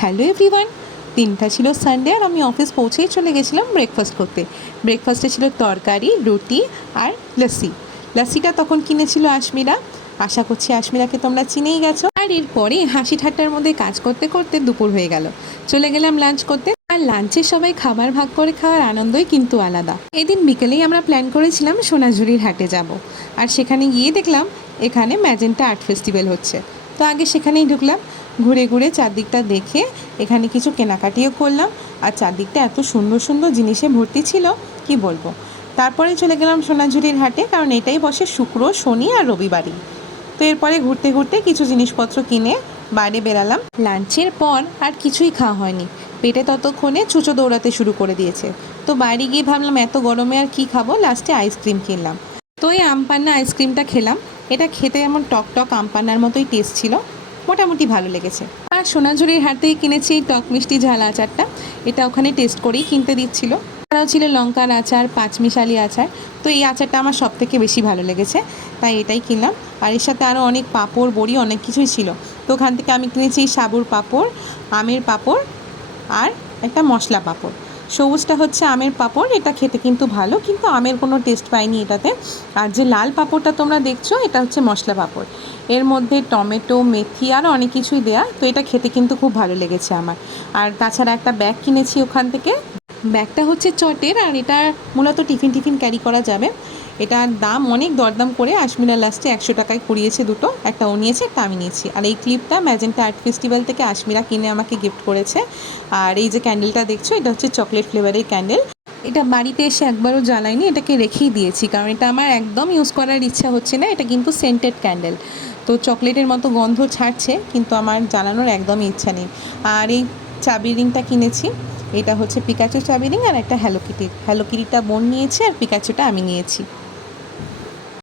Hello everyone. দিনটা ছিল Sunday আর আমি অফিস পৌঁছেই চলে গেছিলাম ব্রেকফাস্ট করতে। ব্রেকফাস্টে ছিল তরকারি, রুটি আর লস্যি। লস্যিটা তখন কিনেছিল আশমিরা। আশা করছি আশমিরাকে তোমরা চিনেই গেছো। আর এরপরে হাসি ঠাট্টার মধ্যে কাজ করতে করতে দুপুর হয়ে গেল। চলে গেলাম লাঞ্চ করতে। আর লাঞ্চে সবাই খাবার ভাগ করে খাওয়ার আনন্দই কিন্তু আলাদা। এদিন বিকেলেই আমরা প্ল্যান করেছিলাম সোনাঝুরির হাটে যাব। আর সেখানে গিয়ে দেখলাম এখানে ম্যাজেন্টা আর্ট ফেস্টিভ্যাল হচ্ছে। তো আগে সেখানেই ঢুকলাম, ঘুরে ঘুরে চারদিকটা দেখে এখানে কিছু কেনাকাটিও করলাম। আর চারদিকটা এত সুন্দর সুন্দর জিনিসে ভর্তি ছিল কি বলবো। তারপরে চলে গেলাম সোনাঝুরির হাটে, কারণ এটাই বসে শুক্র, শনি আর রবিবারই। তো এরপরে ঘুরতে ঘুরতে কিছু জিনিসপত্র কিনে বাইরে বেরালাম। লাঞ্চের পর আর কিছুই খাওয়া হয়নি, পেটে ততক্ষণে চুচো দৌড়াতে শুরু করে দিয়েছে। তো বাইরে গিয়ে ভাবলাম এত গরমে আর কি খাবো, লাস্টে আইসক্রিম কিনলাম। তো এই আমপান্না আইসক্রিমটা খেলাম। এটা খেতে এমন টক টক আমপান্নার মতোই টেস্ট ছিল, মোটামুটি ভালো লেগেছে। আর সোনাঝুরির হাট থেকে কিনেছি এই টক মিষ্টি ঝাল আচারটা। এটা ওখানে টেস্ট করেই কিনতে দিচ্ছিল। এছাড়াও ছিল লঙ্কার আচার, পাঁচমিশালি আচার। তো এই আচারটা আমার সব থেকে বেশি ভালো লেগেছে, তাই এটাই কিনলাম। আর এর সাথে আরও অনেক পাঁপড়, বড়ি, অনেক কিছুই ছিল। তো ওখান থেকে আমি কিনেছি সাবুর পাঁপড়, আমের পাঁপড় আর একটা মশলা পাঁপড়। সবুজটা হচ্ছে আমের পাঁপড়, এটা খেতে কিন্তু ভালো, কিন্তু আমের কোনো টেস্ট পাইনি এটাতে। আর যে লাল পাঁপড়টা তোমরা দেখছো এটা হচ্ছে মশলা পাঁপড়। এর মধ্যে টমেটো, মেথি আরও অনেক কিছুই দেয়া। তো এটা খেতে কিন্তু খুব ভালো লেগেছে আমার। আর তাছাড়া একটা ব্যাগ কিনেছি ওখান থেকে। ব্যাগটা হচ্ছে চটের, আর এটা মূলত টিফিন টিফিন ক্যারি করা যাবে। এটার দাম অনেক দরদাম করে আশমিরা লাস্টে 100 টাকায় কুড়িয়েছে দুটো। একটা ও নিয়েছে, একটা আমি নিয়েছি। আর এই ক্লিপটা ম্যাজেন্টা আর্ট ফেস্টিভ্যাল থেকে আশমিরা কিনে আমাকে গিফট করেছে। আর এই যে ক্যান্ডেলটা দেখছো, এটা হচ্ছে চকলেট ফ্লেভারের ক্যান্ডেল। এটা বাড়িতে এসে একবারও জ্বালাইনি, এটাকে রেখেই দিয়েছি, কারণ এটা আমার একদম ইউজ করার ইচ্ছা হচ্ছে না। এটা কিন্তু সেন্টেড ক্যান্ডেল, তো চকলেটের মতো গন্ধ ছাড়ছে, কিন্তু আমার জ্বালানোর একদমই ইচ্ছা নেই। আর এই চাবি রিংটা কিনেছি। এটা হচ্ছে পিকাচু চাবি রিং, আর একটা হ্যালো কিটির। হ্যালো কিটিটা বোন নিয়েছে আর পিকাচুটা আমি নিয়েছি।